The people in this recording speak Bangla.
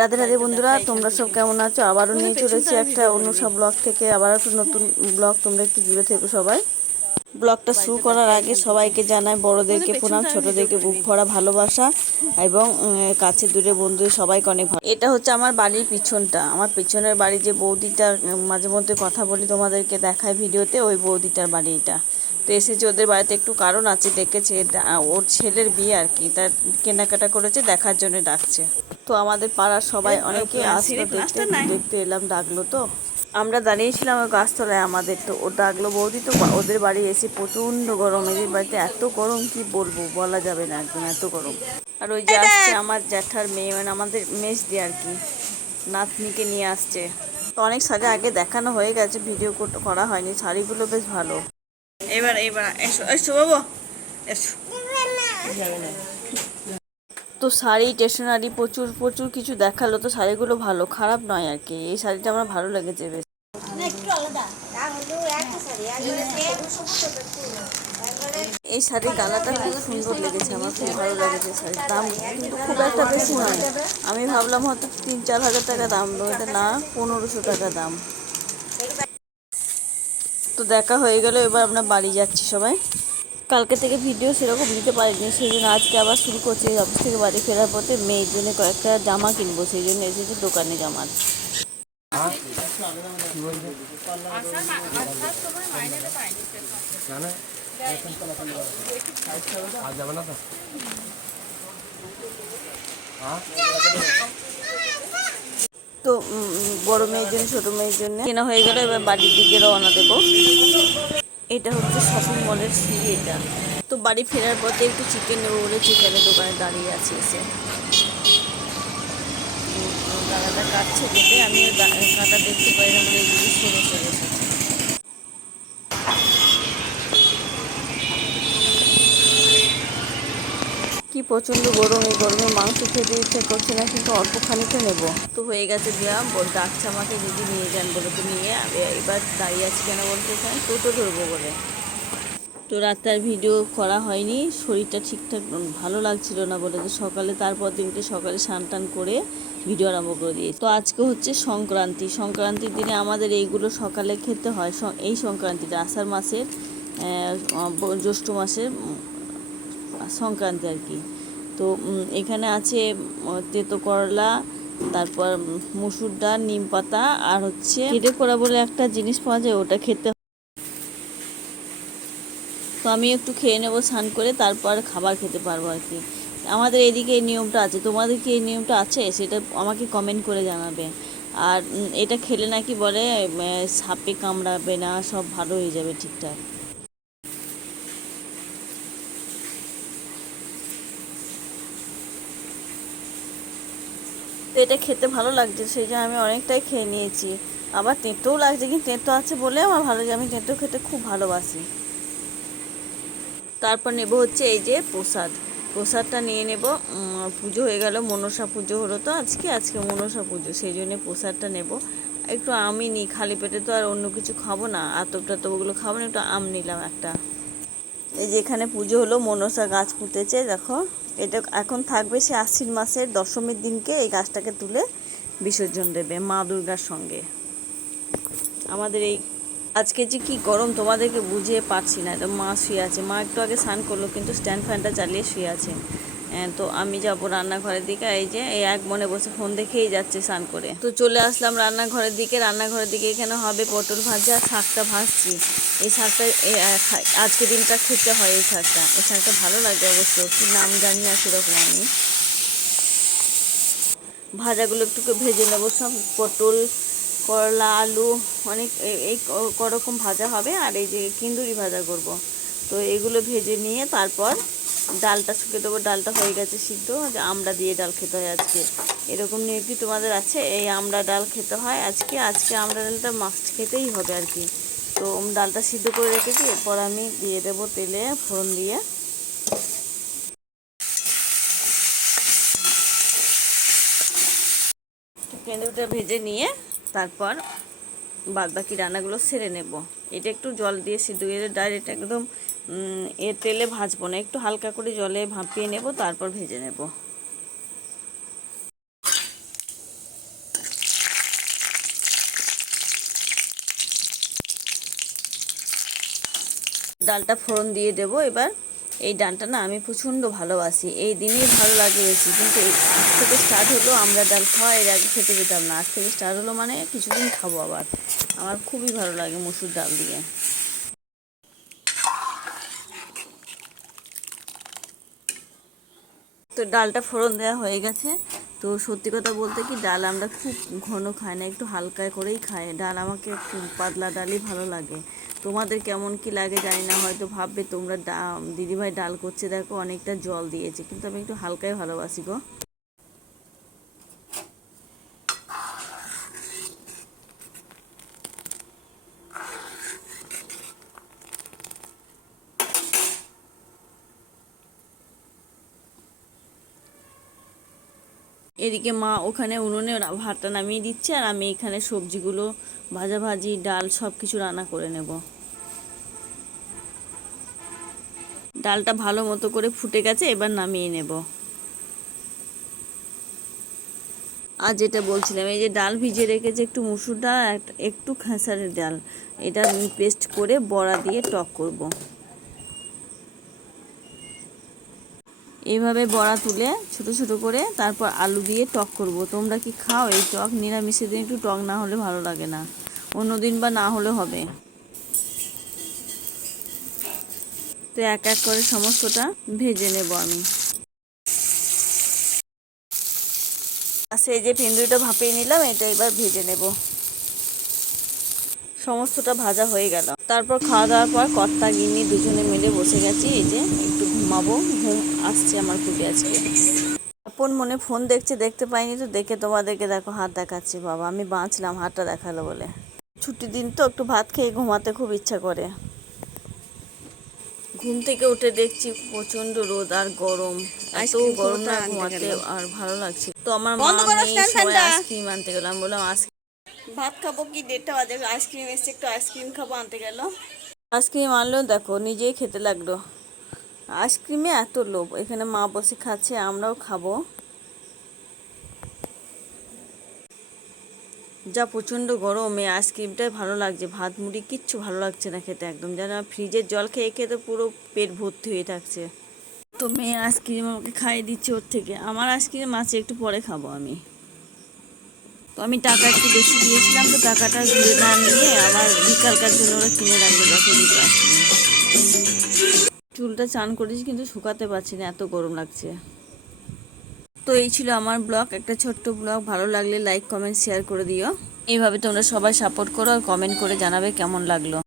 রাধে রাধে বন্ধুরা, তোমরা সব কেমন আছো? আবারও নিয়ে চলেছি একটা অন্য সব ব্লগ থেকে, আবার একটা নতুন ব্লগ। তোমরা একটু জুড়ে থেকো সবাই। ব্লগটা শুরু করার আগে সবাইকে জানাই বড়দেরকে প্রণাম, ছোটদেরকে বুক ভরা ভালোবাসা এবং কাছে দূরে বন্ধুদের সবাইকে অনেক ভালো। এটা হচ্ছে আমার বাড়ির পিছনটা, আমার পিছনের বাড়ি যে বৌদিটা মাঝে মধ্যে কথা বলি তোমাদেরকে দেখায় ভিডিওতে, ওই বৌদিটার বাড়ি এটা। তো এসেছে ওদের বাড়িতে, একটু কারণ আছে, ডেকেছে ওর ছেলের বিয়ে আর কি, তার কেনাকাটা করেছে, দেখার জন্য ডাকছে। তো আমাদের পাড়ার সবাই অনেকে আসলো দেখতে, দেখতে এলাম, ডাকলো। তো আমরা দাঁড়িয়েছিলাম ওই গাছতলায় আমাদের, তো ও ডাকলো বৌদি। তো ওদের বাড়ি এসে প্রচণ্ড গরম, এদের বাড়িতে এত গরম কি বলবো, বলা যাবে না, একদম এত গরম। আর ওই যে আসছে আমার জ্যাঠার মেয়ে, মানে আমাদের মেজদি আর কি, নাতনিকে নিয়ে আসছে। তো অনেক শাড়ি আগে দেখানো হয়ে গেছে, ভিডিও করা হয়নি। শাড়িগুলো বেশ ভালো। এবার এবার এসো এসো বাবু, এসো। তো শাড়ি স্টেশনারি প্রচুর প্রচুর কিছু দেখালো। তো শাড়িগুলো ভালো, খারাপ নয় আর কি। এই শাড়িটা আমার ভালো লেগেছে বেশ। এই শাড়ির কালারটা খুব সুন্দর লেগেছে, আমার খুব ভালো লেগেছে। শাড়ির দাম কিন্তু খুব একটা বেশি নয়। আমি ভাবলাম হয়তো 3-4 হাজার টাকা দাম, বলতে না, 1500 টাকা দাম। তো দেখা হয়ে গেল, এবার আমরা বাড়ি যাচ্ছি সবাই। কালকে থেকে ভিডিও সেরকম দিতে পারিনি, সেই জন্য আজকে আবার শুরু করছি। অফিস থেকে বাড়ি ফেরার পথে মেয়ের জন্য কয়েকটা জামা কিনবো, সেই জন্য এসেছি দোকানে জামার। তো বড় মেয়ের জন্য, ছোট মেয়ের জন্য কেনা হয়ে গেল, এবার বাড়ির দিকে রওনা দেবো। এটা হচ্ছে শপিং মলের সিঁড়ি এটা। তো বাড়ি ফেরার পথে একটু চিকেন নেবো বলে চিকেনের দোকানে দাঁড়িয়ে আছি এসে। দাদাটা কাটছে কেটে, আমিও কাটা দেখতে পাই না বলে এগুলো সরে সরে এসেছি। কি প্রচণ্ড গরম, এই গরমে মাংস খেতে ইচ্ছে করছে না, কিন্তু অল্প খানিকটা নেবো। তো হয়ে গেছে বিয়া, ডাকছে আমাকে, দিদি নিয়ে যান বলে। তো নিয়ে এবার দাঁড়িয়ে আছি কেন বলতে, এখানে টোটো ধরবো বলে। তো রাতে আর ভিডিও করা হয়নি, শরীরটা ঠিকঠাক ভালো লাগছিল না বলে। তো সকালে, তারপর দিনকে সকালে স্নান টান করে ভিডিও আরম্ভ করে দিয়েছি। তো আজকে হচ্ছে সংক্রান্তি, সংক্রান্তির দিনে আমাদের এইগুলো সকালে খেতে হয়। এই সংক্রান্তিটা আষাঢ় মাসের, জ্যৈষ্ঠ মাসের সংক্রান্তি আর কি। তো এখানে আছে তেতো করলা, তারপর মুসুর ডাল, নিম পাতা, আর হচ্ছে কেটে করা বলে একটা জিনিস পাওয়া যায়, ওটা খেতে। তো আমি একটু খেয়ে নেবো স্নান করে, তারপর খাবার খেতে পারবো আর কি। আমাদের এদিকে এই নিয়মটা আছে, তোমাদের কি এই নিয়মটা আছে সেটা আমাকে কমেন্ট করে জানাবে। আর এটা খেলে নাকি বলে সাপে কামড়াবে না, সব ভালো হয়ে যাবে ঠিকঠাক। তো এটা খেতে ভালো লাগছে, সেই জন্য আমি অনেকটাই খেয়ে নিয়েছি। আবার তেঁতোও লাগছে, কিন্তু তেঁতো আছে বলে আমার ভালো লাগে, আমি তেঁতো খেতে খুব ভালোবাসি। তারপর নেব হচ্ছে এই যে প্রসাদ, প্রসাদটা নিয়ে নেব। পুজো হয়ে গেল, মনসা পুজো হলো তো আজকে, মনসা পুজো, সেই জন্য প্রসাদটা নেব। একটু আমই নিই, খালি পেটে তো আর অন্য কিছু খাবো না, আতপ টাতপ ওগুলো খাবো না, একটু আম নিলাম একটা। এই যে এখানে পুজো হলো, মনসা গাছ পুঁতেছে দেখো। এটা এখন থাকবে, সে আশ্বিন মাসের দশমীর দিনকে এই গাছটাকে তুলে বিসর্জন দেবে মা দুর্গার সঙ্গে। আমাদের এই আজকে যে কি গরম তোমাদেরকে বুঝিয়ে পারছি না। এটা মা শুয়ে আছে, মা একটু আগে স্নান করলো, কিন্তু স্ট্যান্ড ফ্যানটা চালিয়ে শুয়ে আছে। তো আমি যাব রান্নাঘরের দিকে, এই যে এই এক মনে বসে ফোন দেখেই যাচ্ছে স্নান করে। তো চলে আসলাম রান্নাঘরের দিকে। রান্নাঘরের দিকে এখানে হবে পটল ভাজা, শাকটা ভাজছি। এই শাকটা আজকে দিনটা খেতে হয়, এই শাকটা ভালো লাগে অবশ্য, কি নাম জানি না সেরকম আমি। ভাজাগুলো একটু ভেজে নেবো, সব পটল, করলা, আলু, অনেক এই করকম ভাজা হবে। আর এই যে কিন্দুরি ভাজা করব। তো এগুলো ভেজে নিয়ে তারপর ডালটা শুকে দেবো। ডালটা হয়ে গেছে সিদ্ধ, যে আমড়া দিয়ে ডাল খেতে হয় আজকে। এরকম নিয়ে কি তোমাদের আছে, এই আমড়া ডাল খেতে হয় আজকে। আমড়া ডালটা মাস্ট খেতেই হবে আর কি। তো ডালটা সিদ্ধ করে রেখেছি, এরপর আমি দিয়ে দেবো তেলে ফোড়ন দিয়ে। কেঁদুটা ভেজে নিয়ে তারপর বাদবাকি রান্নাগুলো সেরে নেব। এটা একটু জল দিয়ে সিদ্ধ করে, ডাইরেক্ট একদম তেলে ভাজবো না, একটু হালকা করে জলে ভাপিয়ে নেব, তারপর ভেজে নেব। ডালটা ফোড়ন দিয়ে দেবো এবার। এই ডালটা না আমি প্রচণ্ড ভালোবাসি, এই দিনেই ভালো লাগে বেশি, কিন্তু আজ থেকে স্টার্ট হলো আমরা ডাল খাওয়া, এর আগে খেতে পেতাম না, আজ থেকে স্টার্ট হলো মানে কিছুদিন খাবো আবার। আমার খুবই ভালো লাগে মসুর ডাল দিয়ে। তো ডালটা ফোড়ন দেওয়া হয়ে গেছে। তো সত্যি কথা বলতে কি, ডাল আমরা খুব ঘন খাই না, একটু হালকা করেই খাই ডাল। আমাকে খুব পাতলা ডালই ভালো লাগে। তোমাদের কেমন কি লাগে জানি না, হয়তো ভাববে তোমরা দিদিভাই ডাল করছে দেখো অনেকটা জল দিয়েছে, কিন্তু আমি একটু হালকাই ভালোবাসি গো। এদিকে মা ওখানে উনুনে ভাতটা নামিয়ে দিচ্ছে, আর আমি এখানে সবজিগুলো ভাজাভাজি ডাল সব কিছু রান্না করে নেব। ডালটা ভালো মতো করে ফুটে গেছে, এবার নামিয়ে নেব। আর যেটা বলছিলাম, এই যে ডাল ভিজিয়ে রেখেছে, একটু মুসুর ডাল আর একটু খেসারির ডাল, এটা পেস্ট করে বড়া দিয়ে টক করব। এইভাবে বড়া তুলে ছোট ছোট করে তারপর আলু দিয়ে টক করব। তোমরা কি খাও এই টক? নিরামিষের দিন একটু টক না হলে ভালো লাগে না, অন্যদিন বা না হলে হবে। তো এক এক করে সমস্তটা ভেজে নেব আমি। আচ্ছা, এই যে ভেন্ডুটা ভাপিয়ে নিলাম, এটা এবার ভেজে নেব। সমস্তটা ভাজা হয়ে গেল। তারপর খাওয়া দাওয়ার পর কর্তা গিন্নি দুজনে মিলে বসে গেছি, এই যে একটু ঘুমাবো, ঘুম আসছে আমার খুবই আজকে। আপন মনে ফোন দেখছে, দেখতে পাইনি তো, দেখে তোমাদেরকে দেখো হাত দেখাচ্ছি। বাবা, আমি বাঁচলাম হাতটা দেখালো বলে। ছুটির দিন তো একটু ভাত খেয়ে ঘুমাতে খুব ইচ্ছা করে। ঘুম থেকে উঠে দেখছি প্রচন্ড রোদ আর গরম, এত গরম না ঘুমাতে আর ভালো লাগছে। তো আমার মা সবাই আইসক্রিম আনতে গেলাম, বললাম ভাত খাবো কি 1:30 বাজে, আইসক্রিম এসছে, একটু আইসক্রিম খাবো, আনতে গেল। আইসক্রিম আনলো, দেখো নিজেই খেতে লাগলো। আইসক্রিমে এত লোভ, এখানে মা বসে খাচ্ছে, আমরাও খাবো। যা প্রচণ্ড গরম, এই আইসক্রিমটাই ভালো লাগছে, ভাত মুড়ি কিচ্ছু ভালো লাগছে না খেতে, একদম যেন ফ্রিজের জল খেয়ে খেয়ে তো পুরো পেট ভর্তি হয়ে থাকছে। তো মেয়ে আইসক্রিম আমাকে খাইয়ে দিচ্ছে ওর থেকে, আমার আইসক্রিম আছে, একটু পরে খাবো আমি। তো আমি টাকা একটু বেশি দিয়েছিলাম, তো টাকাটা ঘুরে না নিয়ে আবার বিকালকার জন্য ওরা কিনে রাখবে, দেখো দুটো আইসক্রিম। চুলটা চান করেছি কিন্তু শুকাতে পারছি না, এত গরম লাগছে। তো এই ছিল আমার ব্লগ, একটা ছোট্ট ব্লগ। ভালো লাগলে লাইক কমেন্ট শেয়ার করে দিও। এইভাবে তোমরা সবাই সাপোর্ট করো আর কমেন্ট করে জানাবে কেমন লাগলো।